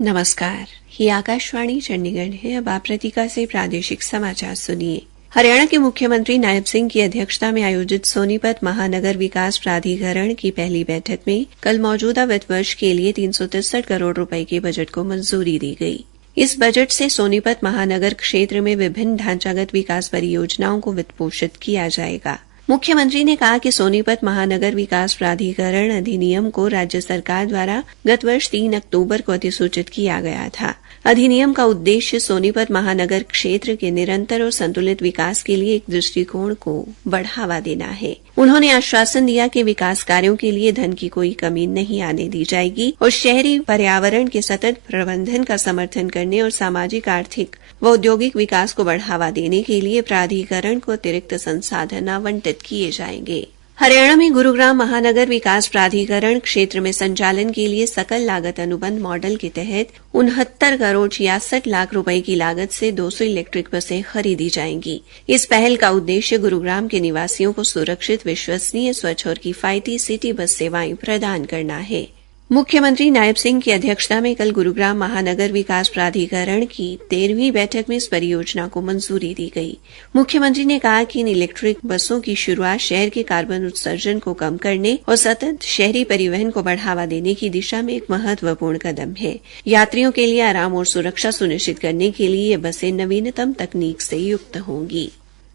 नमस्कार, ये आकाशवाणी चंडीगढ़ है। अब आप प्रतिका से प्रादेशिक समाचार सुनिए। हरियाणा के मुख्यमंत्री नायब सिंह की अध्यक्षता में आयोजित सोनीपत महानगर विकास प्राधिकरण की पहली बैठक में कल मौजूदा वित्त वर्ष के लिए 363 करोड़ रुपए के बजट को मंजूरी दी गई। इस बजट से सोनीपत महानगर क्षेत्र में विभिन्न ढांचागत विकास परियोजनाओं को वित्त पोषित किया जाएगा। मुख्यमंत्री ने कहा कि सोनीपत महानगर विकास प्राधिकरण अधिनियम को राज्य सरकार द्वारा गत वर्ष 3 अक्टूबर को अधिसूचित किया गया था। अधिनियम का उद्देश्य सोनीपत महानगर क्षेत्र के निरंतर और संतुलित विकास के लिए एक दृष्टिकोण को बढ़ावा देना है। उन्होंने आश्वासन दिया कि विकास कार्यों के लिए धन की कोई कमी नहीं आने दी जाएगी और शहरी पर्यावरण के सतत प्रबंधन का समर्थन करने और सामाजिक, आर्थिक व औद्योगिक विकास को बढ़ावा देने के लिए प्राधिकरण को अतिरिक्त संसाधन आवंटित किए जाएंगे। हरियाणा में गुरुग्राम महानगर विकास प्राधिकरण क्षेत्र में संचालन के लिए सकल लागत अनुबंध मॉडल के तहत 69 करोड़ 66 लाख रुपए की लागत से 200 इलेक्ट्रिक बसें खरीदी जाएंगी। इस पहल का उद्देश्य गुरुग्राम के निवासियों को सुरक्षित, विश्वसनीय, स्वच्छ और किफायती सिटी बस सेवाएं प्रदान करना है। मुख्यमंत्री नायब सिंह की अध्यक्षता में कल गुरुग्राम महानगर विकास प्राधिकरण की 13वीं बैठक में इस परियोजना को मंजूरी दी गई। मुख्यमंत्री ने कहा कि इन इलेक्ट्रिक बसों की शुरुआत शहर के कार्बन उत्सर्जन को कम करने और सतत शहरी परिवहन को बढ़ावा देने की दिशा में एक महत्वपूर्ण कदम है। यात्रियों के लिए आराम और सुरक्षा सुनिश्चित करने के लिए ये बसें नवीनतम तकनीक से युक्त होंगी।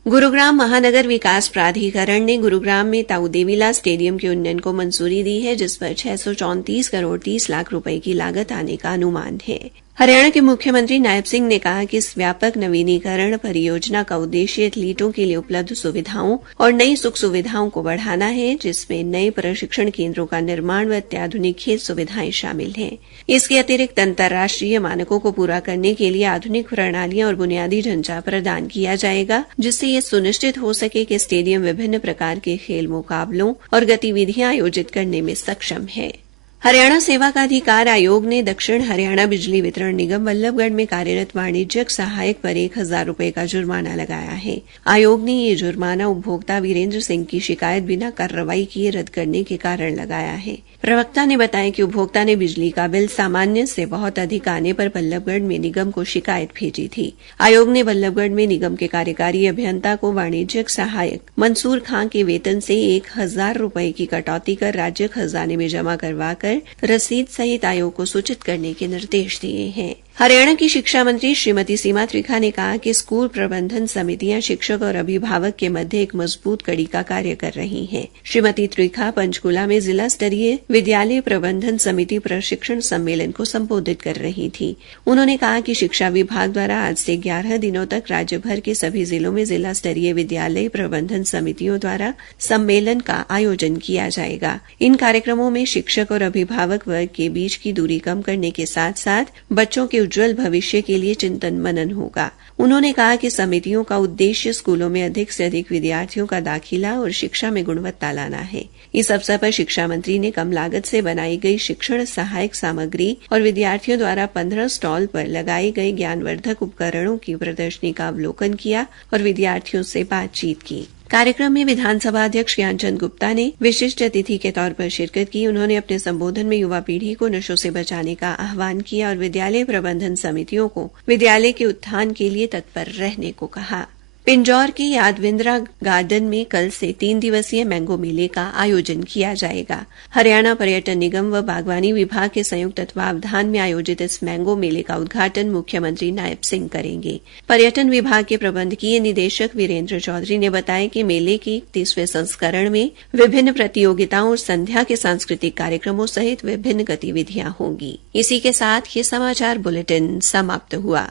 गुरुग्राम महानगर विकास प्राधिकरण ने गुरुग्राम में ताऊ देवीलाल स्टेडियम के उन्नयन को मंजूरी दी है, जिस पर 634 करोड़ 30 लाख रुपए की लागत आने का अनुमान है। हरियाणा के मुख्यमंत्री नायब सिंह ने कहा कि इस व्यापक नवीनीकरण परियोजना का उद्देश्य एथलीटों के लिए उपलब्ध सुविधाओं और नई सुख सुविधाओं को बढ़ाना है, जिसमें नए प्रशिक्षण केंद्रों का निर्माण व अत्याधुनिक खेल सुविधाएं शामिल हैं। इसके अतिरिक्त अंतर्राष्ट्रीय मानकों को पूरा करने के लिए आधुनिक प्रणालियां और बुनियादी ढांचा प्रदान किया जाएगा, जिससे यह सुनिश्चित हो सके कि स्टेडियम विभिन्न प्रकार के खेल मुकाबलों और गतिविधियां आयोजित करने में सक्षम है। हरियाणा सेवा का अधिकार आयोग ने दक्षिण हरियाणा बिजली वितरण निगम बल्लभगढ़ में कार्यरत वाणिज्यिक सहायक पर 1000 रुपए का जुर्माना लगाया है। आयोग ने यह जुर्माना उपभोक्ता वीरेंद्र सिंह की शिकायत बिना कार्रवाई किए रद्द करने के कारण लगाया है। प्रवक्ता ने बताया कि उपभोक्ता ने बिजली का बिल सामान्य से बहुत अधिक आने पर बल्लभगढ़ में निगम को शिकायत भेजी थी। आयोग ने बल्लभगढ़ में निगम के कार्यकारी अभियंता को वाणिज्यिक सहायक मंसूर खां के वेतन से 1000 रुपए की कटौती कर राज्य खजाने में जमा करवाकर रसीद सहित आयोग को सूचित करने के निर्देश दिए हैं। हरियाणा की शिक्षा मंत्री श्रीमती सीमा त्रिखा ने कहा कि स्कूल प्रबंधन समितियां शिक्षक और अभिभावक के मध्य एक मजबूत कड़ी का कार्य कर रही हैं। श्रीमती त्रिखा पंचकूला में जिला स्तरीय विद्यालय प्रबंधन समिति प्रशिक्षण सम्मेलन को संबोधित कर रही थी। उन्होंने कहा कि शिक्षा विभाग द्वारा आज से 11 दिनों तक राज्य भर के सभी जिलों में जिला स्तरीय विद्यालय प्रबंधन समितियों द्वारा सम्मेलन का आयोजन किया जाएगा। इन कार्यक्रमों में शिक्षक और अभिभावक वर्ग के बीच की दूरी कम करने के साथ साथ बच्चों के उज्जवल भविष्य के लिए चिंतन मनन होगा। उन्होंने कहा कि समितियों का उद्देश्य स्कूलों में अधिक से अधिक विद्यार्थियों का दाखिला और शिक्षा में गुणवत्ता लाना है। इस अवसर पर शिक्षा मंत्री ने कम लागत से बनाई गई शिक्षण सहायक सामग्री और विद्यार्थियों द्वारा 15 स्टॉल पर लगाए गए ज्ञानवर्धक उपकरणों की प्रदर्शनी का अवलोकन किया और विद्यार्थियों से बातचीत की। कार्यक्रम में विधानसभा अध्यक्ष ज्ञानचंद गुप्ता ने विशिष्ट अतिथि के तौर पर शिरकत की। उन्होंने अपने संबोधन में युवा पीढ़ी को नशों से बचाने का आह्वान किया और विद्यालय प्रबंधन समितियों को विद्यालय के उत्थान के लिए तत्पर रहने को कहा। पिंजौर के यादविंद्रा गार्डन में कल से 3 दिवसीय मैंगो मेले का आयोजन किया जाएगा। हरियाणा पर्यटन निगम व बागवानी विभाग के संयुक्त तत्वावधान में आयोजित इस मैंगो मेले का उद्घाटन मुख्यमंत्री नायब सिंह करेंगे। पर्यटन विभाग के प्रबंधकीय निदेशक वीरेंद्र चौधरी ने बताया कि मेले के 31वें संस्करण में विभिन्न प्रतियोगिताओं और संध्या के सांस्कृतिक कार्यक्रमों सहित विभिन्न गतिविधियां होंगी। इसी के साथ ये समाचार बुलेटिन समाप्त हुआ।